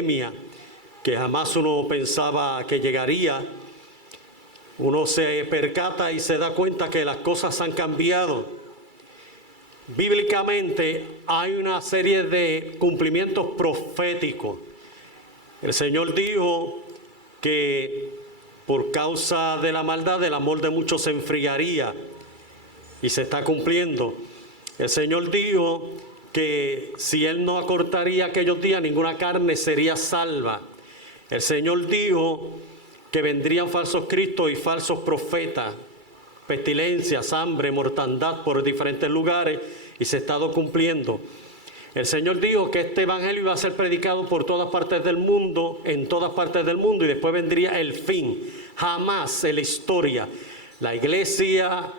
pandemia que jamás uno pensaba que llegaría, uno se percata y se da cuenta que las cosas han cambiado. Bíblicamente hay una serie de cumplimientos proféticos. El Señor dijo que por causa de la maldad el amor de muchos se enfriaría, y se está cumpliendo. El Señor dijo que si Él no acortaría aquellos días, ninguna carne sería salva. El Señor dijo que vendrían falsos cristos y falsos profetas, pestilencias, hambre, mortandad por diferentes lugares, y se ha estado cumpliendo. El Señor dijo que este evangelio iba a ser predicado por todas partes del mundo, en todas partes del mundo, y después vendría el fin. Jamás en la historia la iglesia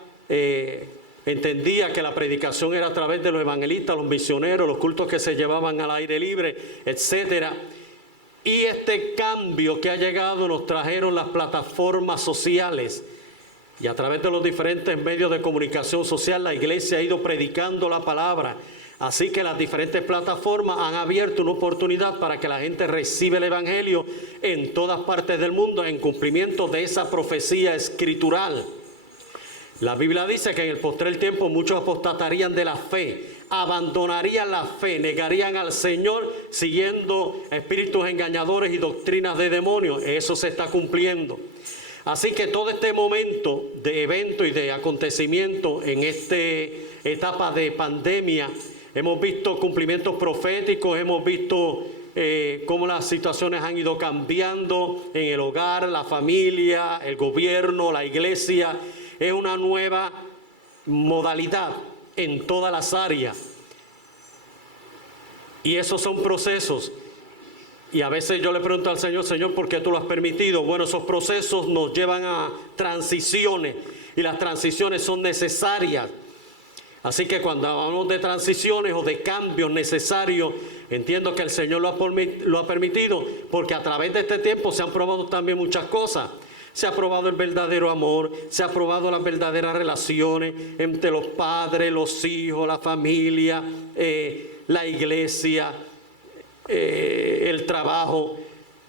entendía que la predicación era a través de los evangelistas, los misioneros, los cultos que se llevaban al aire libre, etcétera. Y este cambio que ha llegado nos trajeron las plataformas sociales, y a través de los diferentes medios de comunicación social la iglesia ha ido predicando la palabra. Así que las diferentes plataformas han abierto una oportunidad para que la gente reciba el evangelio en todas partes del mundo, en cumplimiento de esa profecía escritural. La Biblia dice que en el postrer tiempo muchos apostatarían de la fe, abandonarían la fe, negarían al Señor siguiendo espíritus engañadores y doctrinas de demonios. Eso se está cumpliendo. Así que todo este momento de evento y de acontecimiento en esta etapa de pandemia, hemos visto cumplimientos proféticos, hemos visto cómo las situaciones han ido cambiando en el hogar, la familia, el gobierno, la iglesia. Es una nueva modalidad en todas las áreas. Y esos son procesos. Y a veces yo le pregunto al Señor, Señor, ¿por qué tú lo has permitido? Bueno, esos procesos nos llevan a transiciones, y las transiciones son necesarias. Así que cuando hablamos de transiciones o de cambios necesarios, entiendo que el Señor lo ha permitido, porque a través de este tiempo se han probado también muchas cosas. Se ha probado el verdadero amor, se ha probado las verdaderas relaciones entre los padres, los hijos, la familia, la iglesia, el trabajo.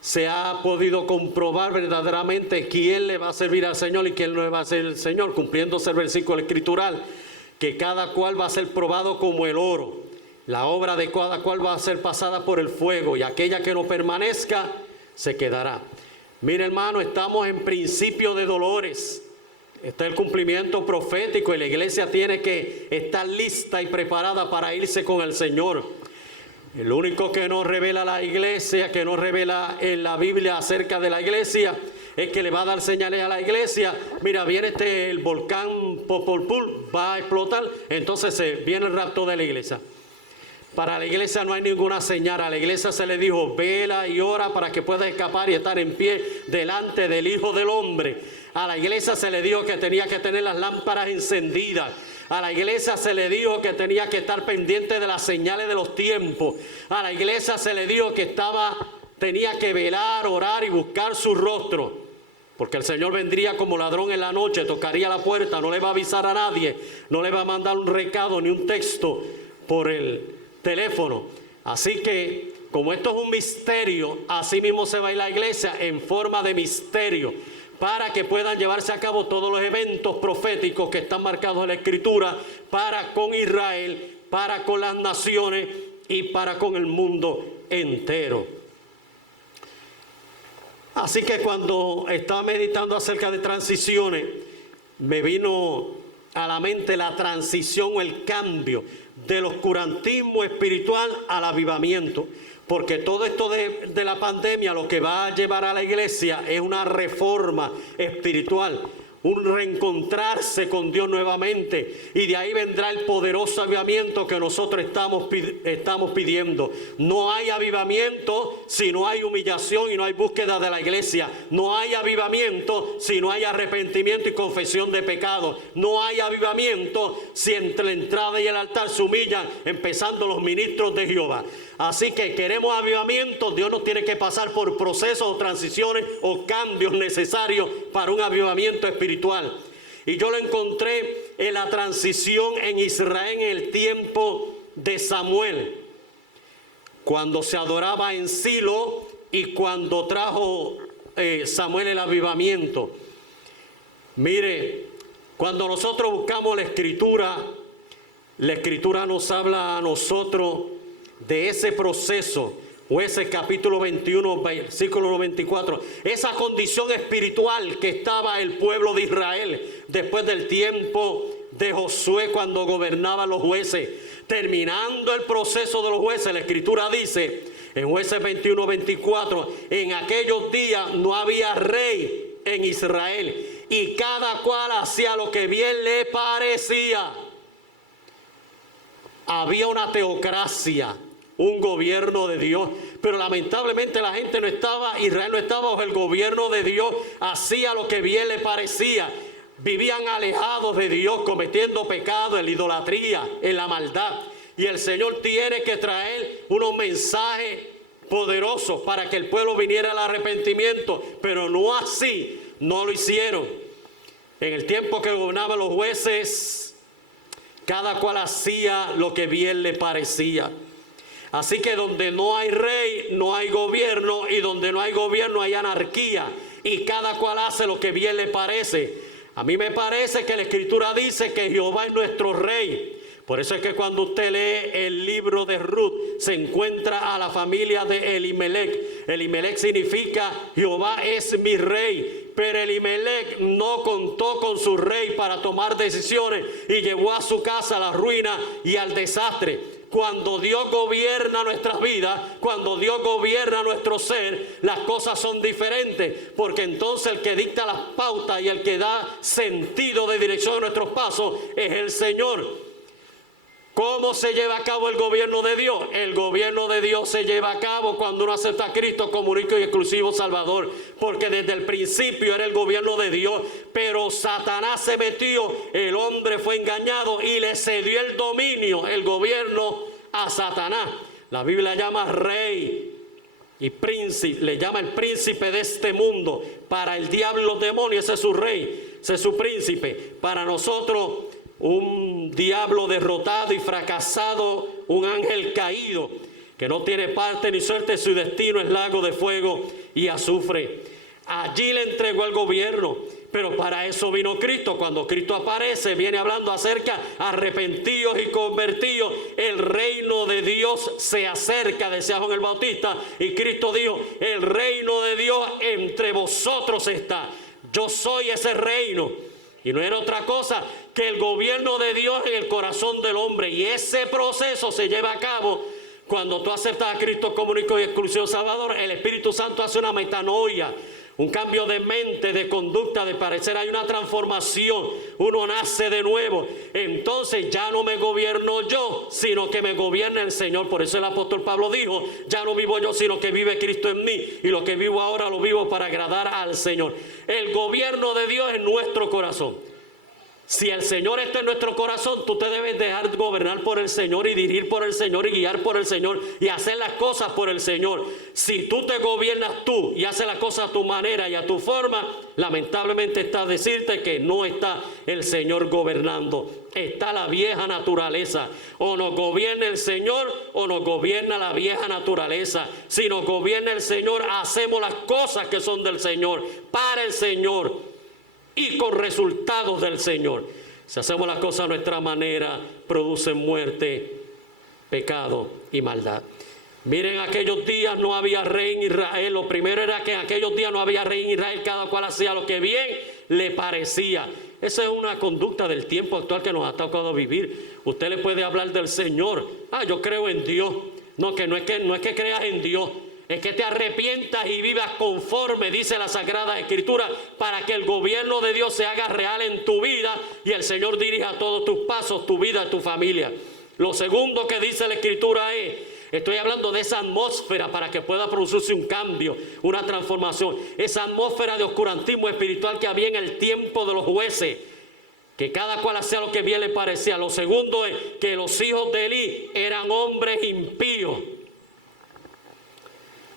Se ha podido comprobar verdaderamente quién le va a servir al Señor y quién no le va a servir al Señor, cumpliéndose el versículo escritural, que cada cual va a ser probado como el oro. La obra de cada cual va a ser pasada por el fuego, y aquella que no permanezca se quedará. Mire, hermano, estamos en principio de dolores. Está el cumplimiento profético, y la iglesia tiene que estar lista y preparada para irse con el Señor. El único que nos revela la iglesia, que nos revela en la Biblia acerca de la iglesia, es que le va a dar señales a la iglesia. Mira, viene el volcán Popol Vuh, va a explotar, entonces viene el rapto de la iglesia. Para la iglesia no hay ninguna señal. A la iglesia se le dijo, vela y ora para que pueda escapar y estar en pie delante del Hijo del Hombre. A la iglesia se le dijo que tenía que tener las lámparas encendidas. A la iglesia se le dijo que tenía que estar pendiente de las señales de los tiempos. A la iglesia se le dijo que tenía que velar, orar y buscar su rostro. Porque el Señor vendría como ladrón en la noche, tocaría la puerta, no le va a avisar a nadie, no le va a mandar un recado ni un texto por el teléfono. Así que, como esto es un misterio, así mismo se va a ir la iglesia en forma de misterio, para que puedan llevarse a cabo todos los eventos proféticos que están marcados en la Escritura, para con Israel, para con las naciones y para con el mundo entero. Así que cuando estaba meditando acerca de transiciones, me vino a la mente la transición o el cambio del oscurantismo espiritual al avivamiento. Porque todo esto de la pandemia lo que va a llevar a la iglesia es una reforma espiritual, un reencontrarse con Dios nuevamente, y de ahí vendrá el poderoso avivamiento que nosotros estamos pidiendo. No hay avivamiento si no hay humillación y no hay búsqueda de la iglesia. No hay avivamiento si no hay arrepentimiento y confesión de pecado. No hay avivamiento si entre la entrada y el altar se humillan, empezando los ministros de Jehová. Así que queremos avivamiento. Dios nos tiene que pasar por procesos o transiciones o cambios necesarios para un avivamiento espiritual. Y yo lo encontré en la transición en Israel en el tiempo de Samuel. Cuando se adoraba en Silo, y cuando trajo Samuel el avivamiento. Mire, cuando nosotros buscamos la Escritura nos habla a nosotros de ese proceso. Jueces capítulo 21, versículo 94. Esa condición espiritual que estaba el pueblo de Israel después del tiempo de Josué cuando gobernaban los jueces. Terminando el proceso de los jueces, la Escritura dice en Jueces 21, 24, en aquellos días no había rey en Israel y cada cual hacía lo que bien le parecía. Había una teocracia, un gobierno de Dios, pero lamentablemente la gente no estaba, Israel no estaba bajo el gobierno de Dios, hacía lo que bien le parecía, vivían alejados de Dios, cometiendo pecado en la idolatría, en la maldad, y el Señor tiene que traer unos mensajes poderosos para que el pueblo viniera al arrepentimiento, pero no así, no lo hicieron. En el tiempo que gobernaban los jueces, cada cual hacía lo que bien le parecía. Así que donde no hay rey, no hay gobierno, y donde no hay gobierno hay anarquía, y cada cual hace lo que bien le parece. A mí me parece que la Escritura dice que Jehová es nuestro rey. Por eso es que cuando usted lee el libro de Ruth, se encuentra a la familia de Elimelech. Elimelech significa Jehová es mi rey. Pero Elimelech no contó con su rey para tomar decisiones y llevó a su casa a la ruina y al desastre. Cuando Dios gobierna nuestras vidas, cuando Dios gobierna nuestro ser, las cosas son diferentes, porque entonces el que dicta las pautas y el que da sentido de dirección a nuestros pasos es el Señor. ¿Cómo se lleva a cabo el gobierno de Dios? El gobierno de Dios se lleva a cabo cuando uno acepta a Cristo como único y exclusivo Salvador, porque desde el principio era el gobierno de Dios, pero Satanás se metió, el hombre fue engañado y le cedió el dominio, el gobierno a Satanás. La Biblia llama rey y príncipe, le llama el príncipe de este mundo. Para el diablo y los demonios ese es su rey, ese es su príncipe. Para nosotros un diablo derrotado y fracasado, un ángel caído, que no tiene parte ni suerte, su destino es lago de fuego y azufre. Allí le entregó el gobierno, pero para eso vino Cristo. Cuando Cristo aparece, viene hablando acerca arrepentidos y convertidos. El reino de Dios se acerca, decía Juan el Bautista, y Cristo dijo, el reino de Dios entre vosotros está. Yo soy ese reino. Y no era otra cosa que el gobierno de Dios en el corazón del hombre. Y ese proceso se lleva a cabo cuando tú aceptas a Cristo como único y exclusivo Salvador. El Espíritu Santo hace una metanoia, un cambio de mente, de conducta, de parecer. Hay una transformación. Uno nace de nuevo. Entonces ya no me gobierno yo, sino que me gobierna el Señor. Por eso el apóstol Pablo dijo, ya no vivo yo, sino que vive Cristo en mí. Y lo que vivo ahora lo vivo para agradar al Señor. El gobierno de Dios en nuestro corazón. Si el Señor está en nuestro corazón, tú te debes dejar gobernar por el Señor y dirigir por el Señor y guiar por el Señor y hacer las cosas por el Señor. Si tú te gobiernas tú y haces las cosas a tu manera y a tu forma, lamentablemente está a decirte que no está el Señor gobernando. Está la vieja naturaleza. O nos gobierna el Señor o nos gobierna la vieja naturaleza. Si nos gobierna el Señor, hacemos las cosas que son del Señor, para el Señor y con resultados del Señor. Si hacemos las cosas a nuestra manera, producen muerte, pecado y maldad. Miren, aquellos días no había rey en Israel. Lo primero era que en aquellos días no había rey en Israel. Cada cual hacía lo que bien le parecía. Esa es una conducta del tiempo actual que nos ha tocado vivir. Usted le puede hablar del Señor. Yo creo en Dios. No es que creas en Dios. Es que te arrepientas y vivas conforme, dice la Sagrada Escritura, para que el gobierno de Dios se haga real en tu vida y el Señor dirija todos tus pasos, tu vida, tu familia. Lo segundo que dice la Escritura es, estoy hablando de esa atmósfera para que pueda producirse un cambio, una transformación. Esa atmósfera de oscurantismo espiritual que había en el tiempo de los jueces, que cada cual hacía lo que bien le parecía. Lo segundo es que los hijos de Elí eran hombres impíos.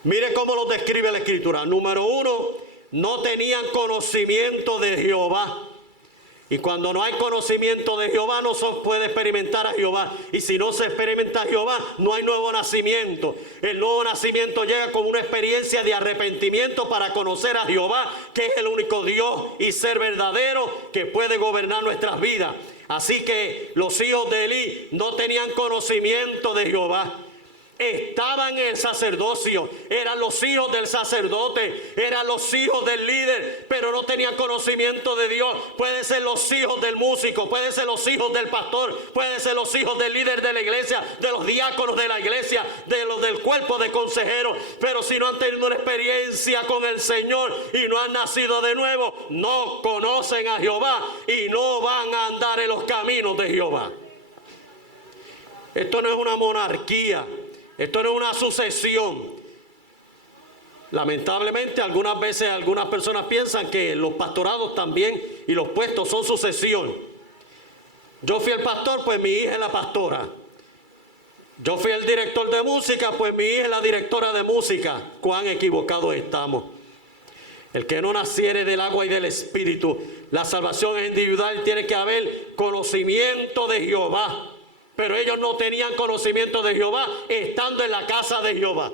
Mire cómo lo describe la Escritura. Número uno, no tenían conocimiento de Jehová. Y cuando no hay conocimiento de Jehová, no se puede experimentar a Jehová. Y si no se experimenta a Jehová, no hay nuevo nacimiento. El nuevo nacimiento llega con una experiencia de arrepentimiento para conocer a Jehová, que es el único Dios y ser verdadero que puede gobernar nuestras vidas. Así que los hijos de Elí no tenían conocimiento de Jehová. Estaban en el sacerdocio, eran los hijos del sacerdote, eran los hijos del líder, pero no tenían conocimiento de Dios. Pueden ser los hijos del músico, pueden ser los hijos del pastor, pueden ser los hijos del líder de la iglesia, de los diáconos de la iglesia, de los del cuerpo de consejeros, pero si no han tenido una experiencia con el Señor y no han nacido de nuevo, no conocen a Jehová y no van a andar en los caminos de Jehová. Esto no es una monarquía. Esto no es una sucesión. Lamentablemente algunas veces algunas personas piensan que los pastorados también y los puestos son sucesión. Yo fui el pastor, pues mi hija es la pastora. Yo fui el director de música, pues mi hija es la directora de música. Cuán equivocados estamos. El que no naciere del agua y del espíritu, la salvación es individual, tiene que haber conocimiento de Jehová. Pero ellos no tenían conocimiento de Jehová estando en la casa de Jehová.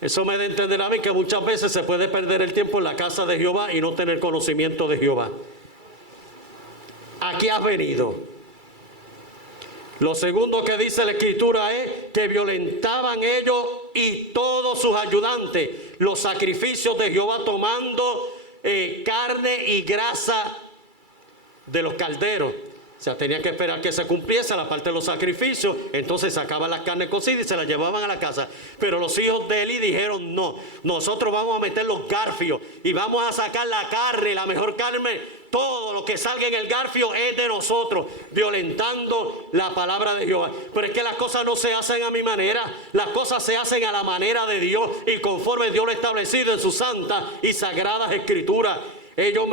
Eso me da a entender a mí que muchas veces se puede perder el tiempo en la casa de Jehová y no tener conocimiento de Jehová. Aquí has venido. Lo segundo que dice la Escritura es que violentaban ellos y todos sus ayudantes los sacrificios de Jehová, tomando carne y grasa de los calderos. O sea, tenían que esperar que se cumpliese la parte de los sacrificios. Entonces sacaban la carne cocida y se la llevaban a la casa. Pero los hijos de Eli dijeron: no, nosotros vamos a meter los garfios y vamos a sacar la carne, la mejor carne. Todo lo que salga en el garfio es de nosotros, violentando la palabra de Jehová. Pero es que las cosas no se hacen a mi manera, las cosas se hacen a la manera de Dios y conforme Dios lo ha establecido en sus santas y sagradas escrituras. Ellos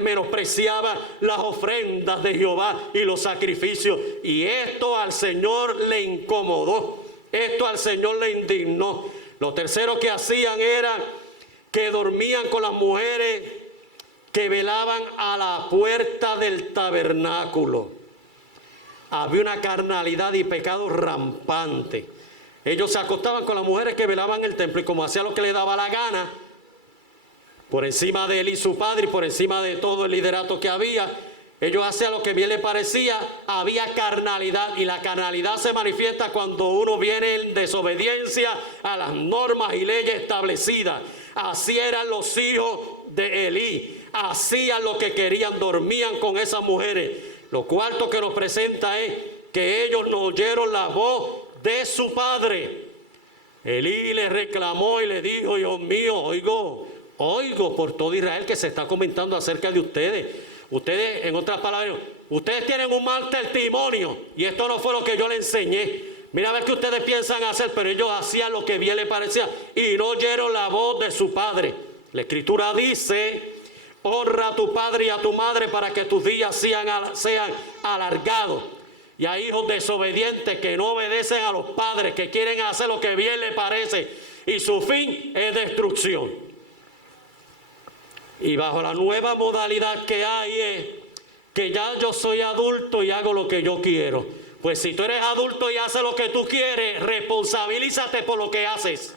menospreciaban las ofrendas de Jehová y los sacrificios. Y esto al Señor le incomodó. Esto al Señor le indignó. Lo tercero que hacían era que dormían con las mujeres que velaban a la puerta del tabernáculo. Había una carnalidad y pecado rampante. Ellos se acostaban con las mujeres que velaban el templo y como hacía lo que le daba la gana, por encima de él y su padre y por encima de todo el liderato que había, ellos hacían lo que bien les parecía. Había carnalidad y la carnalidad se manifiesta cuando uno viene en desobediencia a las normas y leyes establecidas. Así eran los hijos de Elí, hacían lo que querían, dormían con esas mujeres. Lo cuarto que nos presenta es que ellos no oyeron la voz de su padre. Elí le reclamó y le dijo: Dios mío, oigo por todo Israel que se está comentando acerca de ustedes. Ustedes, en otras palabras, ustedes tienen un mal testimonio y esto no fue lo que yo les enseñé. Mira a ver qué ustedes piensan hacer, pero ellos hacían lo que bien les parecía y no oyeron la voz de su padre. La Escritura dice: honra a tu padre y a tu madre para que tus días sean alargados. Y hay hijos desobedientes que no obedecen a los padres, que quieren hacer lo que bien les parece y su fin es destrucción. Y bajo la nueva modalidad que hay es que ya yo soy adulto y hago lo que yo quiero. Pues si tú eres adulto y haces lo que tú quieres, responsabilízate por lo que haces.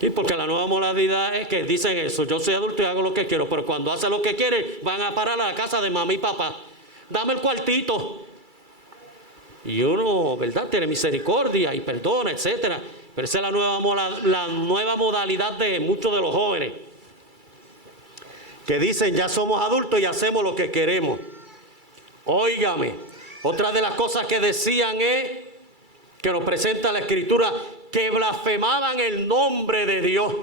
Sí, porque la nueva modalidad es que dicen eso: yo soy adulto y hago lo que quiero. Pero cuando hacen lo que quieren, van a parar a la casa de mamá y papá. Dame el cuartito. Y uno, ¿verdad?, tiene misericordia y perdona, etcétera. Pero esa es la nueva modalidad de muchos de los jóvenes, que dicen: ya somos adultos y hacemos lo que queremos. Óigame, otra de las cosas que decían es, que nos presenta la Escritura, que blasfemaban el nombre de Dios.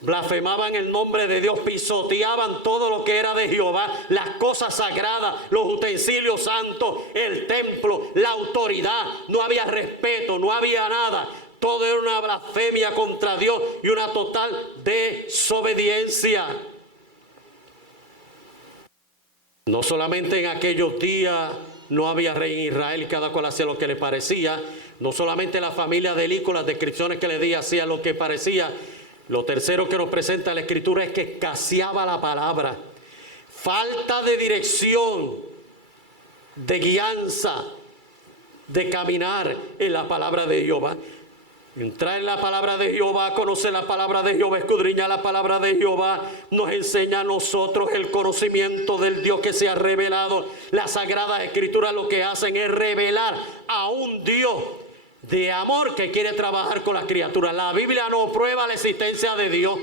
Blasfemaban el nombre de Dios, pisoteaban todo lo que era de Jehová, las cosas sagradas, los utensilios santos, el templo, la autoridad. No había respeto, no había nada. Todo era una blasfemia contra Dios y una total desobediencia. No solamente en aquellos días no había rey en Israel y cada cual hacía lo que le parecía. No solamente la familia de Elí, con las descripciones que le di, hacía lo que parecía. Lo tercero que nos presenta la Escritura es que escaseaba la palabra. Falta de dirección, de guianza, de caminar en la palabra de Jehová. Entrar en la palabra de Jehová, conocer la palabra de Jehová, escudriñar la palabra de Jehová, nos enseña a nosotros el conocimiento del Dios que se ha revelado. Las Sagradas Escrituras lo que hacen es revelar a un Dios de amor que quiere trabajar con las criaturas. La Biblia no prueba la existencia de Dios.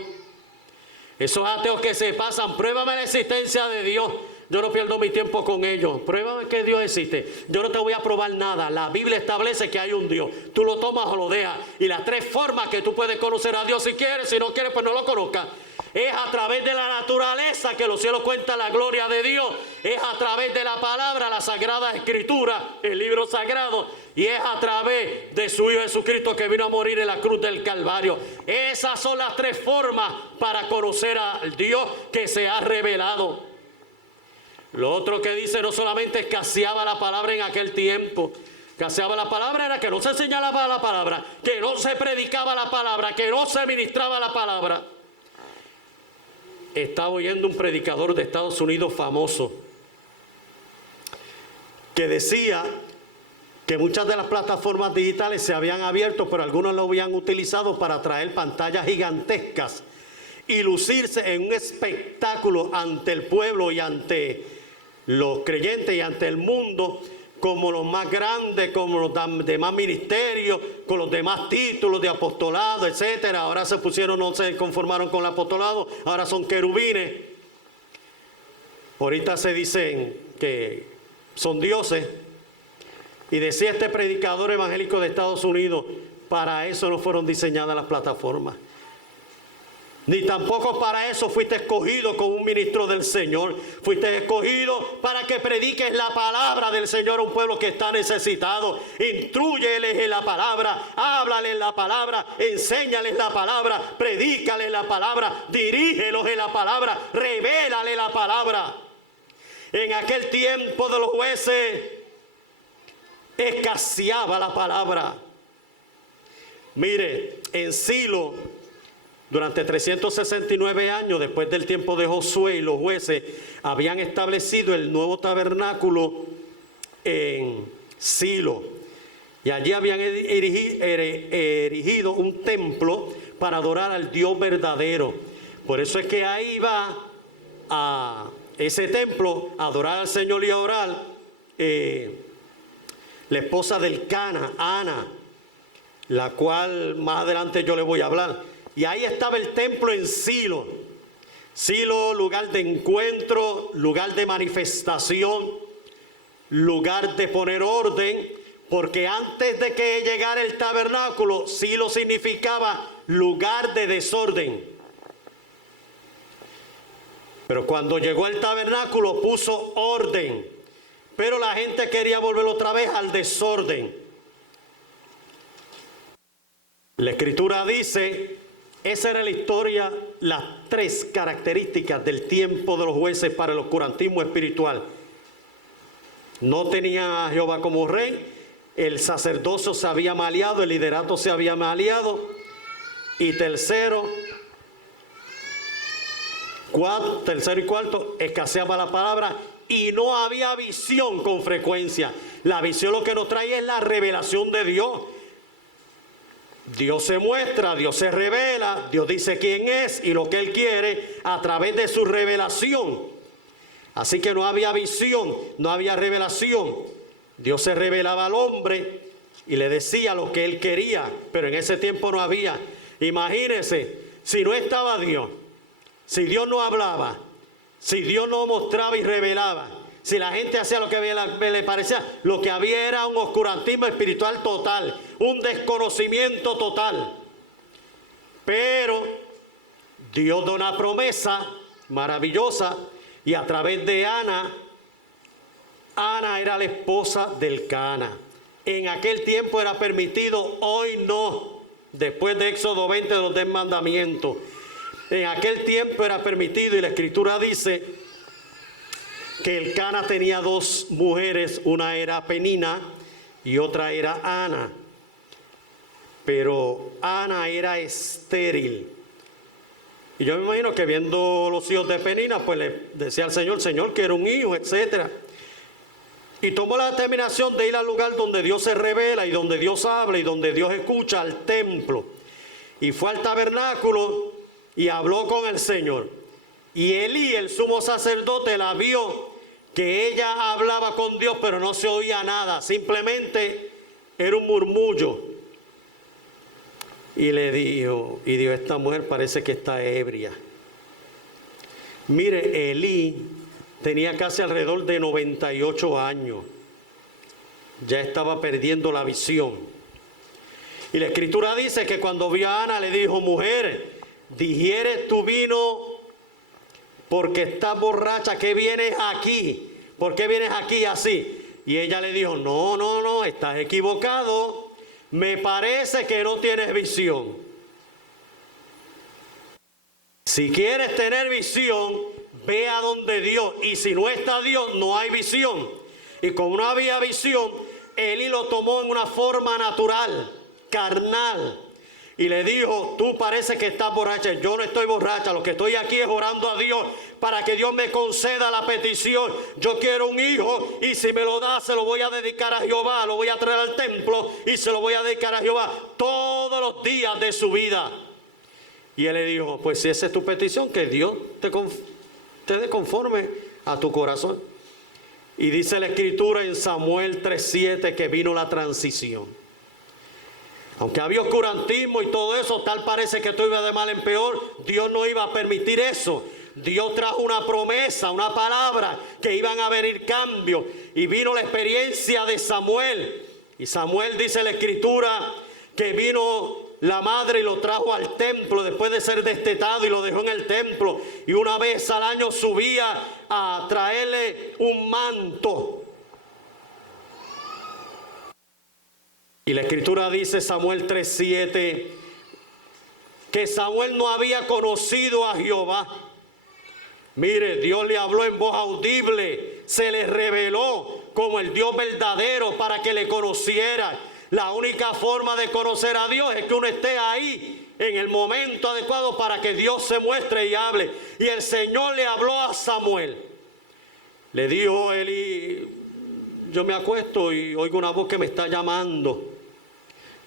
Esos ateos que se pasan, pruébame la existencia de Dios. Yo no pierdo mi tiempo con ellos. Pruébame que Dios existe. Yo no te voy a probar nada. La Biblia establece que hay un Dios. Tú lo tomas o lo dejas. Y las tres formas que tú puedes conocer a Dios, si quieres, si no quieres, pues no lo conozcas. Es a través de la naturaleza que los cielos cuentan la gloria de Dios. Es a través de la palabra, la Sagrada Escritura, el libro sagrado. Y es a través de su Hijo Jesucristo que vino a morir en la cruz del Calvario. Esas son las tres formas para conocer al Dios que se ha revelado. Lo otro que dice, no solamente escaseaba la palabra en aquel tiempo. Escaseaba la palabra era que no se señalaba la palabra, que no se predicaba la palabra, que no se ministraba la palabra. Estaba oyendo un predicador de Estados Unidos famoso que decía que muchas de las plataformas digitales se habían abierto, pero algunos lo habían utilizado para traer pantallas gigantescas y lucirse en un espectáculo ante el pueblo y ante los creyentes y ante el mundo como los más grandes, como los demás ministerios, con los demás títulos de apostolado, etcétera. Ahora se pusieron, no se conformaron con el apostolado, ahora son querubines. Ahorita se dicen que son dioses. Y decía este predicador evangélico de Estados Unidos, para eso no fueron diseñadas las plataformas. Ni tampoco para eso fuiste escogido como un ministro del Señor. Fuiste escogido para que prediques la palabra del Señor a un pueblo que está necesitado. Intrúyeles en la palabra, háblales la palabra, enséñales la palabra, predícales la palabra, dirígelos en la palabra, revélale la palabra. En aquel tiempo de los jueces escaseaba la palabra. Mire, en Silo, durante 369 años, después del tiempo de Josué y los jueces, habían establecido el nuevo tabernáculo en Silo. Y allí habían erigido un templo para adorar al Dios verdadero. Por eso es que ahí va a ese templo a adorar al Señor y a orar la esposa del Cana, Ana, la cual más adelante yo le voy a hablar. Y ahí estaba el templo en Silo. Silo, lugar de encuentro, lugar de manifestación, lugar de poner orden, porque antes de que llegara el tabernáculo, Silo significaba lugar de desorden. Pero cuando llegó el tabernáculo puso orden, pero la gente quería volver otra vez al desorden. La Escritura dice, esa era la historia, las tres características del tiempo de los jueces para el oscurantismo espiritual. No tenía a Jehová como rey, el sacerdocio se había maleado, el liderato se había maleado, y tercero y cuarto, escaseaba la palabra y no había visión con frecuencia. La visión lo que nos trae es la revelación de Dios. Dios se muestra, Dios se revela, Dios dice quién es y lo que Él quiere a través de su revelación. Así que no había visión, no había revelación. Dios se revelaba al hombre y le decía lo que Él quería, pero en ese tiempo no había. Imagínense, si no estaba Dios, si Dios no hablaba, si Dios no mostraba y revelaba, si la gente hacía lo que le parecía, lo que había era un oscurantismo espiritual total, un desconocimiento total. Pero Dios da una promesa maravillosa y a través de Ana era la esposa del Cana. En aquel tiempo era permitido, hoy no, después de Éxodo 20 de los 10 mandamientos. En aquel tiempo era permitido y la Escritura dice que el Cana tenía dos mujeres, una era Penina y otra era Ana. Pero Ana era estéril. Y yo me imagino que viendo los hijos de Penina, pues le decía al Señor, Señor, quiero un hijo, etc. Y tomó la determinación de ir al lugar donde Dios se revela y donde Dios habla y donde Dios escucha, al templo. Y fue al tabernáculo y habló con el Señor. Y Elí, el sumo sacerdote, la vio que ella hablaba con Dios, pero no se oía nada. Simplemente era un murmullo. Y le dijo, esta mujer parece que está ebria. Mire, Elí tenía casi alrededor de 98 años. Ya estaba perdiendo la visión. Y la escritura dice que cuando vio a Ana le dijo, mujer, digieres tu vino porque estás borracha. ¿Qué vienes aquí? ¿Por qué vienes aquí así? Y ella le dijo, no, estás equivocado. Me parece que no tienes visión. Si quieres tener visión, ve a donde Dios. Y si no está Dios, no hay visión. Y como no había visión, Elí lo tomó en una forma natural, carnal. Y le dijo, tú parece que estás borracha. Yo no estoy borracha, lo que estoy aquí es orando a Dios para que Dios me conceda la petición. Yo quiero un hijo y si me lo da se lo voy a dedicar a Jehová. Lo voy a traer al templo y se lo voy a dedicar a Jehová todos los días de su vida. Y él le dijo, pues si esa es tu petición, que Dios te dé conforme a tu corazón. Y dice la escritura en Samuel 3:7 que vino la transición. Aunque había oscurantismo y todo eso, tal parece que esto iba de mal en peor, Dios no iba a permitir eso. Dios trajo una promesa, una palabra, que iban a venir cambios. Y vino la experiencia de Samuel. Y Samuel, dice la escritura, que vino la madre y lo trajo al templo después de ser destetado y lo dejó en el templo. Y una vez al año subía a traerle un manto. Y la escritura dice, Samuel 3:7, que Samuel no había conocido a Jehová. Mire, Dios le habló en voz audible, se le reveló como el Dios verdadero para que le conociera. La única forma de conocer a Dios es que uno esté ahí en el momento adecuado para que Dios se muestre y hable. Y el Señor le habló a Samuel. Le dijo Elí, yo me acuesto y oigo una voz que me está llamando.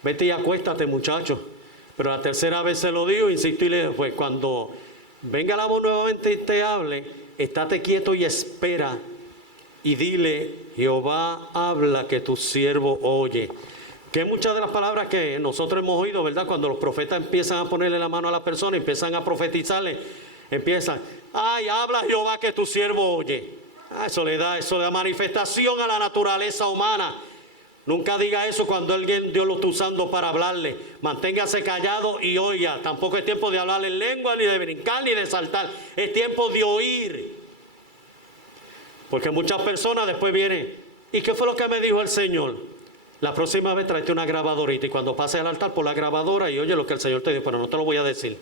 Vete y acuéstate, muchacho. Pero la tercera vez se lo dijo, insistió y le dijo, pues cuando venga la voz nuevamente y te hable, estate quieto y espera. Y dile, Jehová habla que tu siervo oye. Que muchas de las palabras que nosotros hemos oído, ¿verdad? Cuando los profetas empiezan a ponerle la mano a la persona, empiezan a profetizarle, empiezan, ay, habla Jehová que tu siervo oye. Eso le da manifestación a la naturaleza humana. Nunca diga eso cuando alguien Dios lo está usando para hablarle. Manténgase callado y oiga. Tampoco es tiempo de hablar en lengua, ni de brincar, ni de saltar. Es tiempo de oír. Porque muchas personas después vienen, ¿y qué fue lo que me dijo el Señor? La próxima vez tráete una grabadorita y cuando pase al altar por la grabadora y oye lo que el Señor te dijo, pero no te lo voy a decir.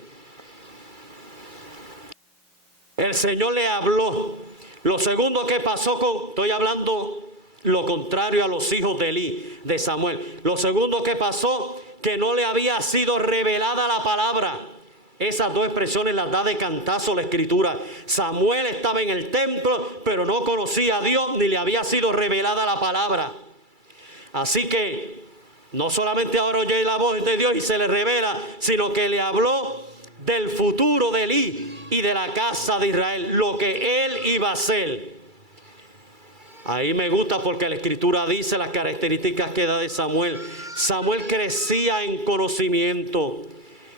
El Señor le habló. Lo segundo que pasó estoy hablando lo contrario a los hijos de Elí, de Samuel. Lo segundo que pasó, que no le había sido revelada la palabra. Esas dos expresiones las da de cantazo la escritura. Samuel estaba en el templo, pero no conocía a Dios, ni le había sido revelada la palabra. Así que, no solamente ahora oye la voz de Dios y se le revela, sino que le habló del futuro de Elí y de la casa de Israel, lo que él iba a hacer. Ahí me gusta porque la escritura dice las características que da de Samuel. Samuel crecía en conocimiento,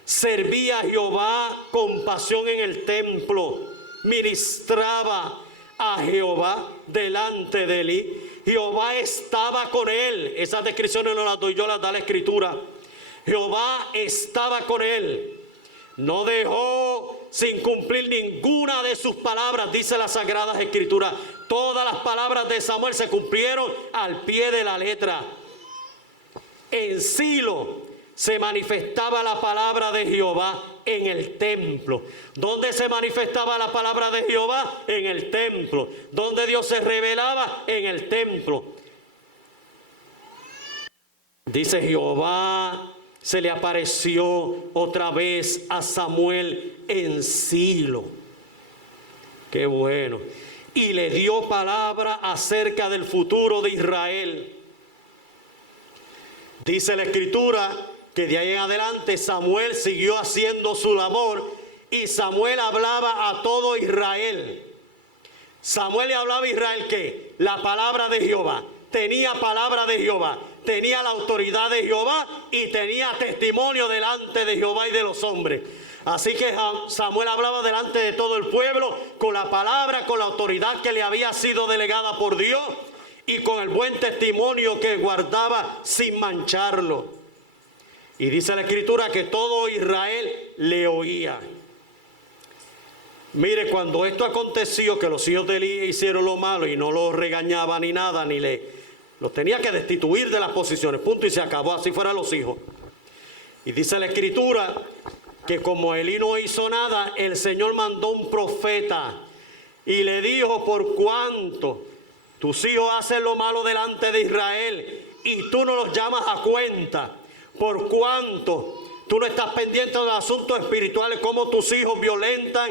servía a Jehová con pasión en el templo, ministraba a Jehová delante de Elí. Jehová estaba con él. Esas descripciones no las doy yo, las da la escritura. Jehová estaba con él. No dejó sin cumplir ninguna de sus palabras, dice las Sagradas Escrituras. Todas las palabras de Samuel se cumplieron al pie de la letra. En Silo se manifestaba la palabra de Jehová en el templo. ¿Dónde se manifestaba la palabra de Jehová? En el templo. ¿Dónde Dios se revelaba? En el templo. Dice Jehová se le apareció otra vez a Samuel en Silo. Qué bueno. Y le dio palabra acerca del futuro de Israel. Dice la Escritura que de ahí en adelante Samuel siguió haciendo su labor y Samuel hablaba a todo Israel. Samuel le hablaba a Israel que la palabra de Jehová, tenía palabra de Jehová, tenía la autoridad de Jehová y tenía testimonio delante de Jehová y de los hombres. Así que Samuel hablaba delante de todo el pueblo con la palabra, con la autoridad que le había sido delegada por Dios y con el buen testimonio que guardaba sin mancharlo. Y dice la Escritura que todo Israel le oía. Mire, cuando esto aconteció, que los hijos de Elí hicieron lo malo y no los regañaba ni nada, los tenía que destituir de las posiciones, punto, y se acabó, así fueran los hijos. Y dice la Escritura que como Elí no hizo nada, el Señor mandó un profeta y le dijo: por cuanto tus hijos hacen lo malo delante de Israel y tú no los llamas a cuenta, por cuanto tú no estás pendiente de los asuntos espirituales, como tus hijos violentan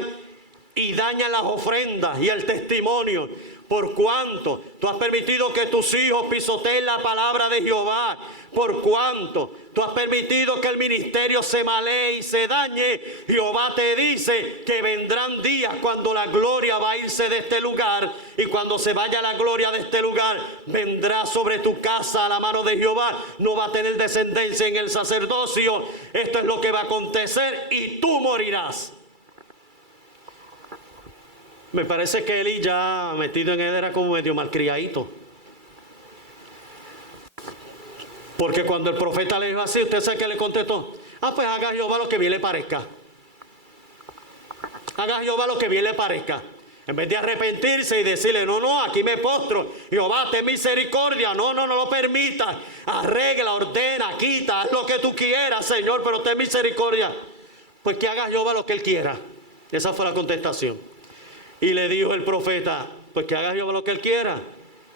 y dañan las ofrendas y el testimonio, por cuanto tú has permitido que tus hijos pisoteen la palabra de Jehová, por cuanto tú has permitido que el ministerio se malee y se dañe, Jehová te dice que vendrán días cuando la gloria va a irse de este lugar, y cuando se vaya la gloria de este lugar, vendrá sobre tu casa la mano de Jehová, no va a tener descendencia en el sacerdocio. Esto es lo que va a acontecer y tú morirás. Me parece que Elí, ya metido en él, era como medio malcriadito. Porque cuando el profeta le dijo así, ¿usted sabe qué le contestó? Pues haga Jehová lo que bien le parezca. Haga Jehová lo que bien le parezca. En vez de arrepentirse y decirle: no, aquí me postro, Jehová, ten misericordia, no lo permita, arregla, ordena, quita, haz lo que tú quieras, Señor, pero ten misericordia. Pues que haga Jehová lo que él quiera. Esa fue la contestación. Y le dijo el profeta: pues que haga Jehová lo que él quiera.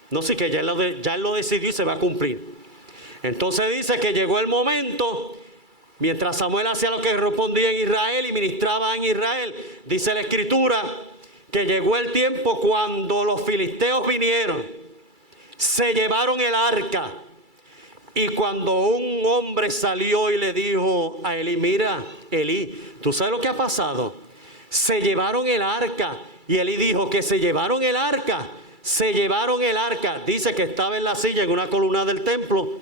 No, sí, que ya él lo decidió y se va a cumplir. Entonces dice que llegó el momento, mientras Samuel hacía lo que respondía en Israel y ministraba en Israel, dice la Escritura que llegó el tiempo cuando los filisteos vinieron, se llevaron el arca, y cuando un hombre salió y le dijo a Elí: mira, Elí, ¿tú sabes lo que ha pasado? Se llevaron el arca. Y Elí dijo: que se llevaron el arca, se llevaron el arca. Dice que estaba en la silla en una columna del templo,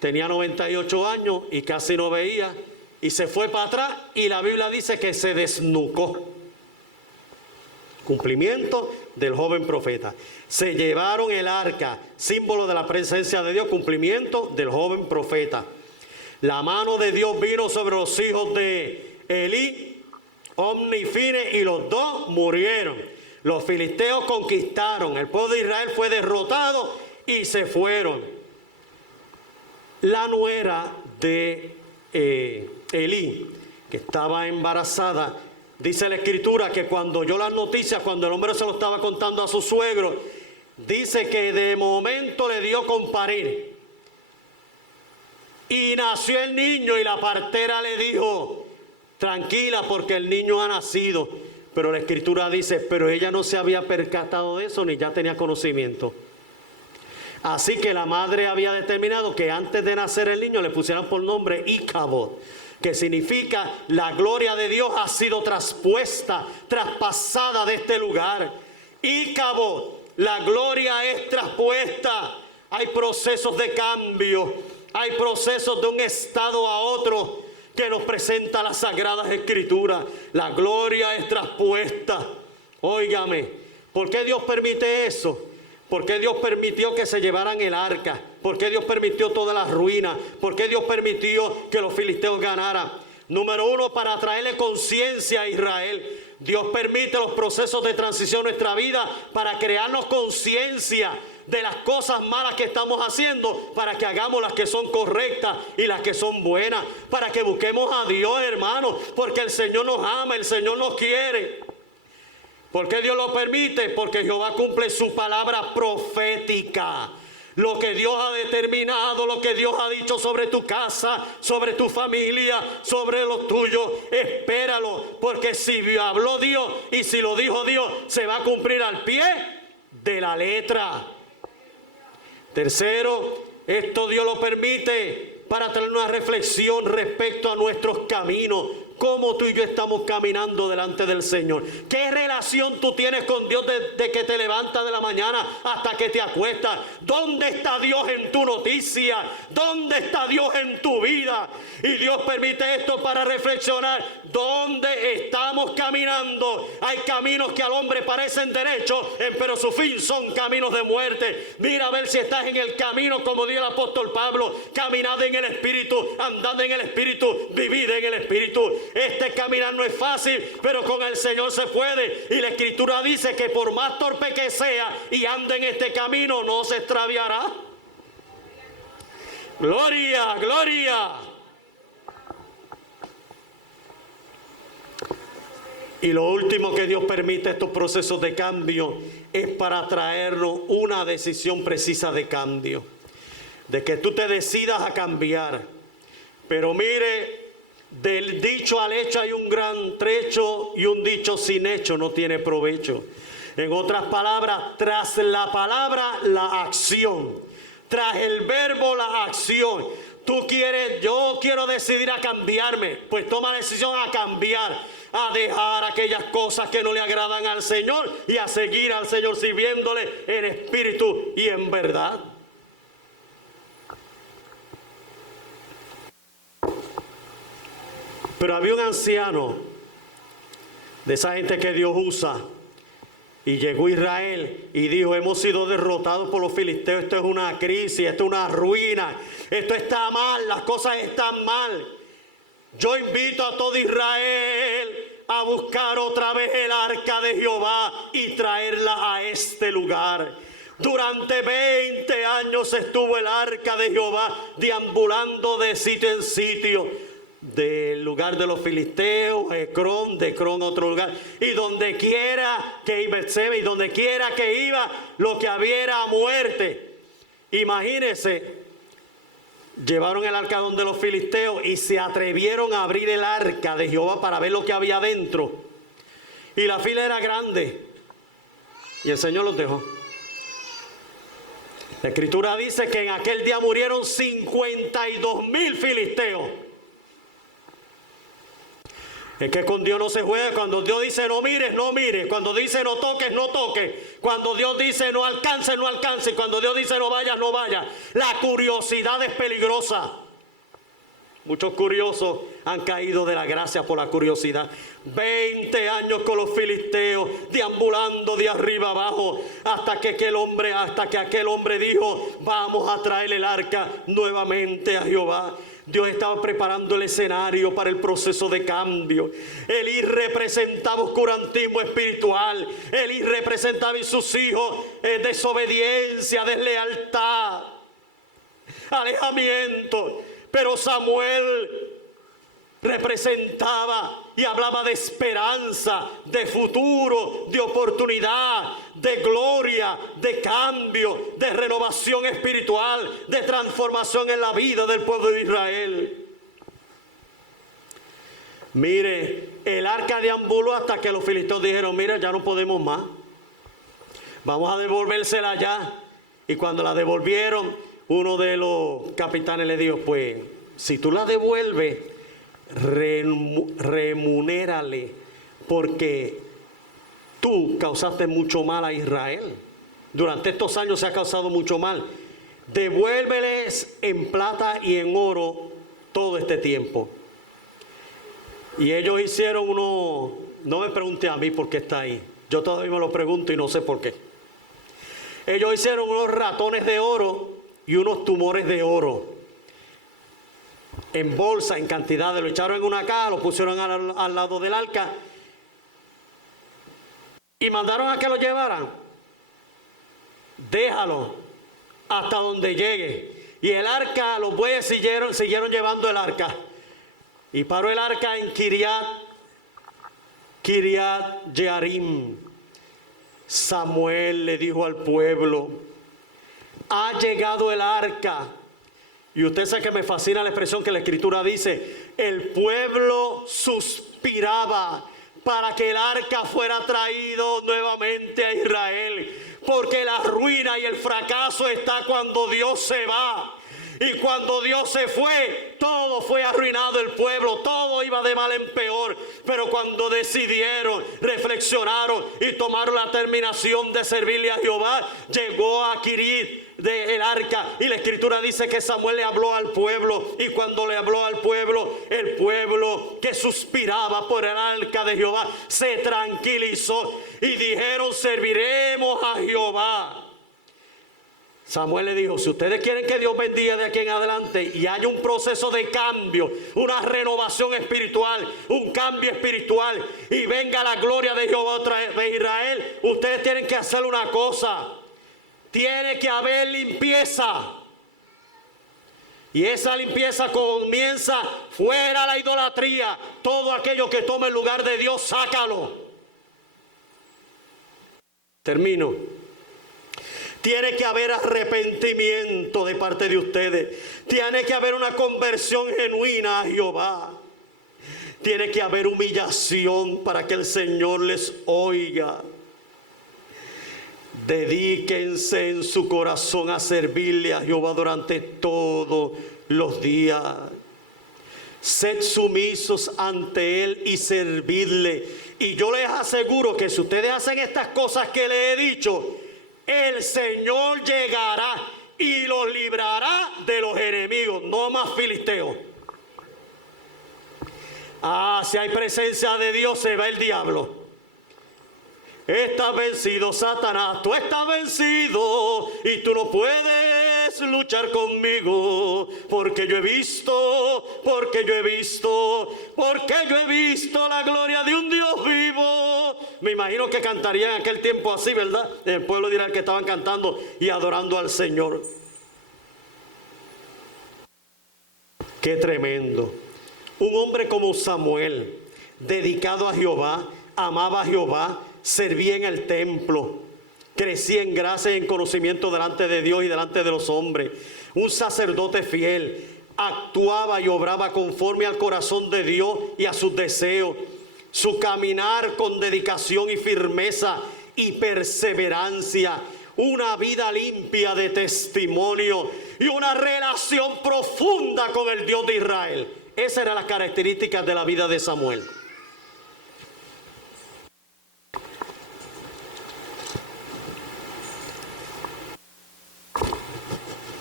tenía 98 años y casi no veía, y se fue para atrás, y la Biblia dice que se desnucó. Cumplimiento del joven profeta. Se llevaron el arca, símbolo de la presencia de Dios, cumplimiento del joven profeta. La mano de Dios vino sobre los hijos de Elí, Omni y Fines, y los dos murieron. Los filisteos conquistaron, el pueblo de Israel fue derrotado y se fueron. La nuera de Elí, que estaba embarazada, dice la Escritura que cuando oyó las noticias, cuando el hombre se lo estaba contando a su suegro, dice que de momento le dio con parir. Y nació el niño, y la partera le dijo: tranquila, porque el niño ha nacido. Pero la Escritura dice: pero ella no se había percatado de eso, ni ya tenía conocimiento. Así que la madre había determinado que antes de nacer el niño le pusieran por nombre Icabod, que significa: la gloria de Dios ha sido traspuesta, traspasada de este lugar. Icabod, la gloria es traspuesta. Hay procesos de cambio, hay procesos de un estado a otro que nos presenta las Sagradas Escrituras. La gloria es traspuesta. Óigame, ¿por qué Dios permite eso? ¿Por qué Dios permitió que se llevaran el arca? ¿Por qué Dios permitió toda la ruina? ¿Por qué Dios permitió que los filisteos ganaran? Número uno, para traerle conciencia a Israel. Dios permite los procesos de transición en nuestra vida para crearnos conciencia de las cosas malas que estamos haciendo, para que hagamos las que son correctas y las que son buenas, para que busquemos a Dios, hermanos, porque el Señor nos ama, el Señor nos quiere. ¿Por qué Dios lo permite? Porque Jehová cumple su palabra profética. Lo que Dios ha determinado, lo que Dios ha dicho sobre tu casa, sobre tu familia, sobre lo tuyo, espéralo, porque si habló Dios y si lo dijo Dios, se va a cumplir al pie de la letra. Tercero, esto Dios lo permite para tener una reflexión respecto a nuestros caminos. ¿Cómo tú y yo estamos caminando delante del Señor? ¿Qué relación tú tienes con Dios desde que te levantas de la mañana hasta que te acuestas? ¿Dónde está Dios en tu noticia? ¿Dónde está Dios en tu vida? Y Dios permite esto para reflexionar. ¿Dónde estamos caminando? Hay caminos que al hombre parecen derechos, pero su fin son caminos de muerte. Mira a ver si estás en el camino, como dijo el apóstol Pablo. Caminad en el Espíritu, andad en el Espíritu, vivid en el Espíritu. Este caminar no es fácil, pero con el Señor se puede. Y la Escritura dice que por más torpe que sea y ande en este camino, no se extraviará. Gloria, gloria. Y lo último que Dios permite estos procesos de cambio es para traernos una decisión precisa de cambio. De que tú te decidas a cambiar. Pero mire, del dicho al hecho hay un gran trecho, y un dicho sin hecho no tiene provecho. En otras palabras, tras la palabra, la acción. Tras el verbo, la acción. Yo quiero decidir a cambiarme. Pues toma la decisión a cambiar, a dejar aquellas cosas que no le agradan al Señor y a seguir al Señor sirviéndole en espíritu y en verdad. Pero había un anciano de esa gente que Dios usa, y llegó Israel y dijo: hemos sido derrotados por los filisteos, esto es una crisis, esto es una ruina, esto está mal, las cosas están mal. Yo invito a todo Israel a buscar otra vez el arca de Jehová y traerla a este lugar. Durante 20 años estuvo el arca de Jehová deambulando de sitio en sitio, del lugar de los filisteos, de Ecrón a otro lugar, y donde quiera que iba, y donde quiera que iba, lo que había era muerte. Imagínense, llevaron el arca donde los filisteos y se atrevieron a abrir el arca de Jehová para ver lo que había dentro, y la fila era grande, y el Señor los dejó. La Escritura dice que en aquel día murieron 52,000 filisteos. Es que con Dios no se juega. Cuando Dios dice no mires, no mires. Cuando dice no toques, no toques. Cuando Dios dice no alcances, no alcances. Cuando Dios dice no vayas, no vayas. La curiosidad es peligrosa. Muchos curiosos han caído de la gracia por la curiosidad. 20 años con los filisteos, deambulando de arriba abajo, hasta que aquel hombre dijo: vamos a traer el arca nuevamente a Jehová. Dios estaba preparando el escenario para el proceso de cambio. Elí representaba oscurantismo espiritual. Elí representaba en sus hijos desobediencia, deslealtad, alejamiento. Pero Samuel representaba y hablaba de esperanza, de futuro, de oportunidad, de gloria, de cambio, de renovación espiritual, de transformación en la vida del pueblo de Israel. Mire, el arca deambuló hasta que los filisteos dijeron: mira, ya no podemos más, vamos a devolvérsela allá. Y cuando la devolvieron, uno de los capitanes le dijo: pues si tú la devuelves, remunérale, porque tú causaste mucho mal a Israel. Durante estos años se ha causado mucho mal. Devuélveles en plata y en oro todo este tiempo. Y ellos hicieron uno, no me pregunte a mí por qué está ahí, yo todavía me lo pregunto y no sé por qué. Ellos hicieron unos ratones de oro y unos tumores de oro en bolsa, en cantidades. Lo echaron en una caja, lo pusieron al lado del arca y mandaron a que lo llevaran. Déjalo hasta donde llegue. Y el arca, los bueyes siguieron llevando el arca. Y paró el arca en Kiriat Jearim. Samuel le dijo al pueblo: ha llegado el arca. Y usted sabe que me fascina la expresión que la Escritura dice: el pueblo suspiraba para que el arca fuera traído nuevamente a Israel. Porque la ruina y el fracaso está cuando Dios se va. Y cuando Dios se fue, todo fue arruinado, el pueblo, todo iba de mal en peor. Pero cuando decidieron, reflexionaron y tomaron la determinación de servirle a Jehová, llegó a adquirir el arca. Y la Escritura dice que Samuel le habló al pueblo. Y cuando le habló al pueblo, el pueblo que suspiraba por el arca de Jehová se tranquilizó. Y dijeron: serviremos a Jehová. Samuel le dijo: si ustedes quieren que Dios bendiga de aquí en adelante y haya un proceso de cambio, una renovación espiritual, un cambio espiritual, y venga la gloria de Jehová otra vez de Israel, ustedes tienen que hacer una cosa: tiene que haber limpieza. Y esa limpieza comienza fuera la idolatría. Todo aquello que tome el lugar de Dios, sácalo. Termino. Tiene que haber arrepentimiento de parte de ustedes. Tiene que haber una conversión genuina a Jehová. Tiene que haber humillación para que el Señor les oiga. Dedíquense en su corazón a servirle a Jehová durante todos los días. Sed sumisos ante Él y servidle. Y yo les aseguro que si ustedes hacen estas cosas que les he dicho, el Señor llegará y los librará de los enemigos. No más filisteos. Si hay presencia de Dios, se va el diablo. Estás vencido, Satanás, tú estás vencido y tú no puedes luchar conmigo, porque yo he visto la gloria de un Dios vivo. Me imagino que cantarían en aquel tiempo así, ¿verdad? El pueblo dirá que estaban cantando y adorando al Señor. Qué tremendo. Un hombre como Samuel, dedicado a Jehová, amaba a Jehová, servía en el templo, crecía en gracia y en conocimiento delante de Dios y delante de los hombres. Un sacerdote fiel, actuaba y obraba conforme al corazón de Dios y a sus deseos. Su caminar con dedicación y firmeza y perseverancia, una vida limpia de testimonio y una relación profunda con el Dios de Israel. Esas eran las características de la vida de Samuel.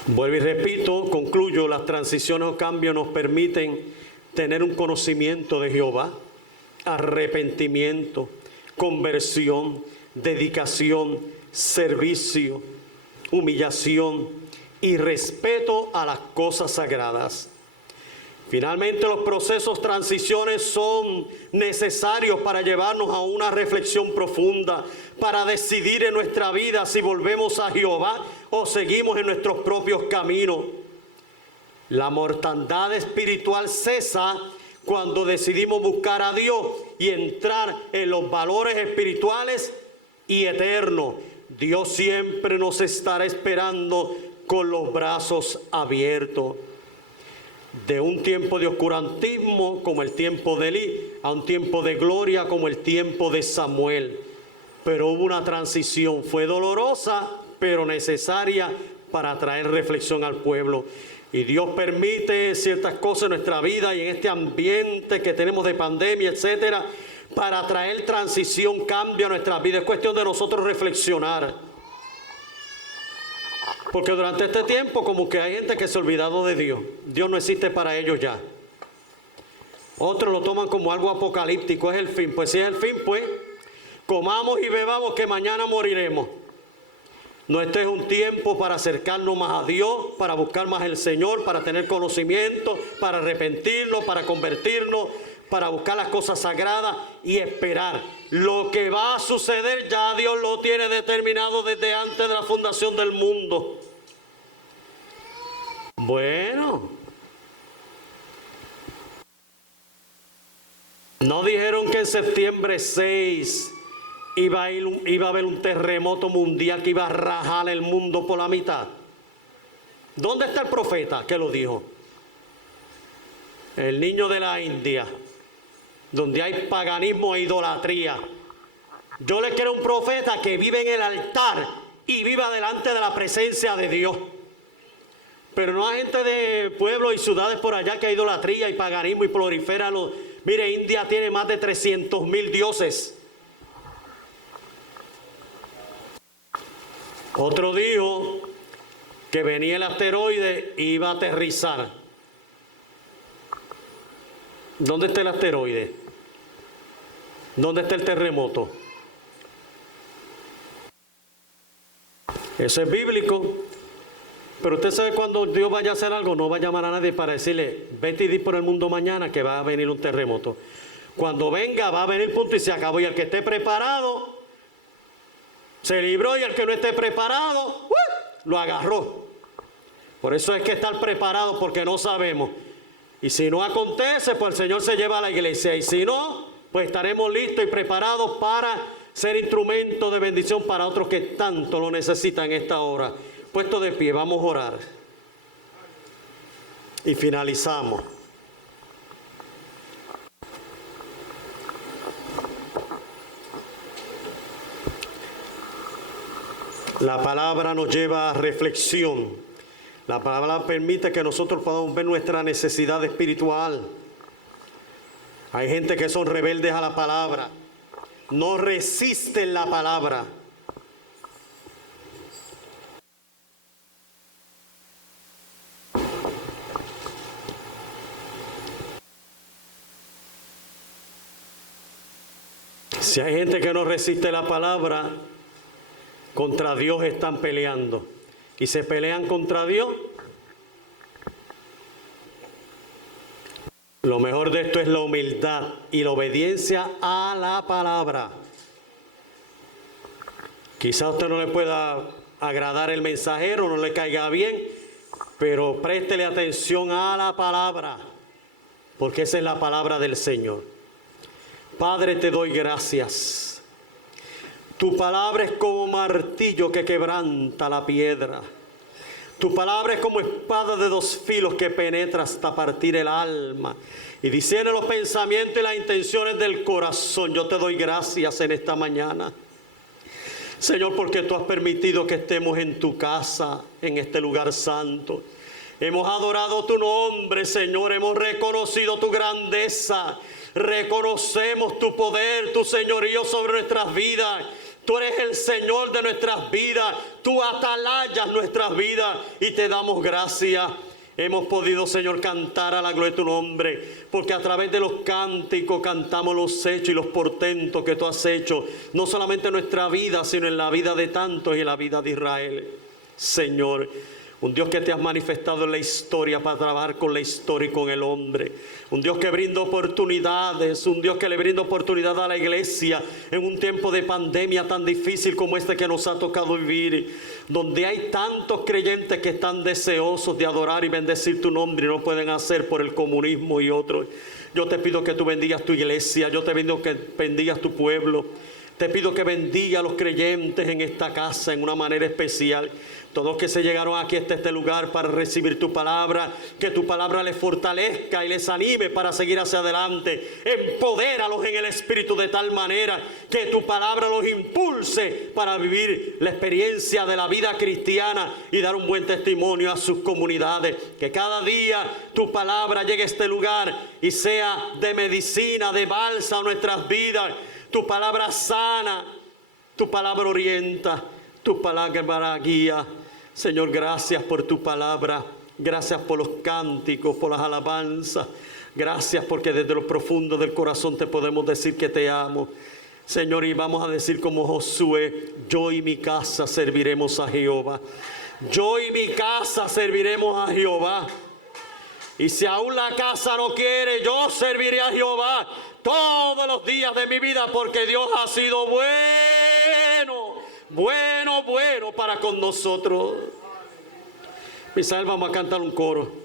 Vuelvo y repito, concluyo: las transiciones o cambios nos permiten tener un conocimiento de Jehová, arrepentimiento, conversión, dedicación, servicio, humillación y respeto a las cosas sagradas. Finalmente, los procesos, transiciones son necesarios para llevarnos a una reflexión profunda, para decidir en nuestra vida si volvemos a Jehová o seguimos en nuestros propios caminos. La mortandad espiritual cesa cuando decidimos buscar a Dios y entrar en los valores espirituales y eternos. Dios siempre nos estará esperando con los brazos abiertos. De un tiempo de oscurantismo como el tiempo de Elí, a un tiempo de gloria como el tiempo de Samuel. Pero hubo una transición, fue dolorosa, pero necesaria para traer reflexión al pueblo. Y Dios permite ciertas cosas en nuestra vida y en este ambiente que tenemos de pandemia, etcétera, para traer transición, cambio a nuestra vida. Es cuestión de nosotros reflexionar. Porque durante este tiempo como que hay gente que se ha olvidado de Dios. Dios no existe para ellos ya. Otros lo toman como algo apocalíptico, es el fin. Pues si es el fin, pues comamos y bebamos que mañana moriremos. No, este es un tiempo para acercarnos más a Dios, para buscar más el Señor, para tener conocimiento, para arrepentirnos, para convertirnos, para buscar las cosas sagradas y esperar. Lo que va a suceder ya Dios lo tiene determinado desde antes de la fundación del mundo. Bueno, no dijeron que en septiembre 6 iba a haber un terremoto mundial que iba a rajar el mundo por la mitad. ¿Dónde está el profeta que lo dijo? El niño de la India, donde hay paganismo e idolatría. Yo le quiero un profeta que vive en el altar y viva delante de la presencia de Dios. Pero no hay gente de pueblos y ciudades por allá que hay idolatría y paganismo y prolifera los... Mire, India tiene más de 300,000 dioses. Otro dijo que venía el asteroide y iba a aterrizar. ¿Dónde está el asteroide? ¿Dónde está el terremoto? Eso es bíblico. Pero usted sabe, cuando Dios vaya a hacer algo, no va a llamar a nadie para decirle, vete y di por el mundo mañana que va a venir un terremoto. Cuando venga, va a venir, punto y se acabó. Y el que esté preparado, se libró, y el que no esté preparado, lo agarró. Por eso es que estar preparado, porque no sabemos. Y si no acontece, pues el Señor se lleva a la iglesia. Y si no, pues estaremos listos y preparados para ser instrumento de bendición para otros que tanto lo necesitan en esta hora. Puesto de pie, vamos a orar. Y finalizamos. La palabra nos lleva a reflexión. La palabra permite que nosotros podamos ver nuestra necesidad espiritual. Hay gente que son rebeldes a la palabra. No resisten la palabra. Si hay gente que no resiste la palabra, contra Dios están peleando. Y se pelean contra Dios. Lo mejor de esto es la humildad y la obediencia a la palabra. Quizá a usted no le pueda agradar el mensajero, no le caiga bien, pero préstele atención a la palabra, porque esa es la palabra del Señor. Padre, te doy gracias. Tu palabra es como martillo que quebranta la piedra. Tu palabra es como espada de dos filos que penetra hasta partir el alma y discierne los pensamientos y las intenciones del corazón. Yo te doy gracias en esta mañana, Señor, porque tú has permitido que estemos en tu casa, en este lugar santo. Hemos adorado tu nombre, Señor, hemos reconocido tu grandeza, reconocemos tu poder, tu señorío sobre nuestras vidas. Tú eres el Señor de nuestras vidas, tú atalayas nuestras vidas y te damos gracias. Hemos podido, Señor, cantar a la gloria de tu nombre, porque a través de los cánticos cantamos los hechos y los portentos que tú has hecho, no solamente en nuestra vida, sino en la vida de tantos y en la vida de Israel. Señor, un Dios que te has manifestado en la historia para trabajar con la historia y con el hombre. Un Dios que brinda oportunidades, un Dios que le brinda oportunidad a la iglesia en un tiempo de pandemia tan difícil como este que nos ha tocado vivir, donde hay tantos creyentes que están deseosos de adorar y bendecir tu nombre y no pueden hacer por el comunismo y otros. Yo te pido que tú bendigas tu iglesia, yo te pido que bendigas tu pueblo. Te pido que bendiga a los creyentes en esta casa en una manera especial. Todos los que se llegaron aquí hasta este lugar para recibir tu palabra, que tu palabra les fortalezca y les anime para seguir hacia adelante. Empodéralos en el Espíritu de tal manera que tu palabra los impulse para vivir la experiencia de la vida cristiana y dar un buen testimonio a sus comunidades. Que cada día tu palabra llegue a este lugar y sea de medicina, de bálsamo a nuestras vidas. Tu palabra sana, tu palabra orienta, tu palabra guía. Señor, gracias por tu palabra, gracias por los cánticos, por las alabanzas. Gracias porque desde lo profundo del corazón te podemos decir que te amo. Señor, y vamos a decir como Josué, yo y mi casa serviremos a Jehová. Yo y mi casa serviremos a Jehová. Y si aún la casa no quiere, yo serviré a Jehová todos los días de mi vida, porque Dios ha sido bueno para con nosotros. Misael, vamos a cantar un coro.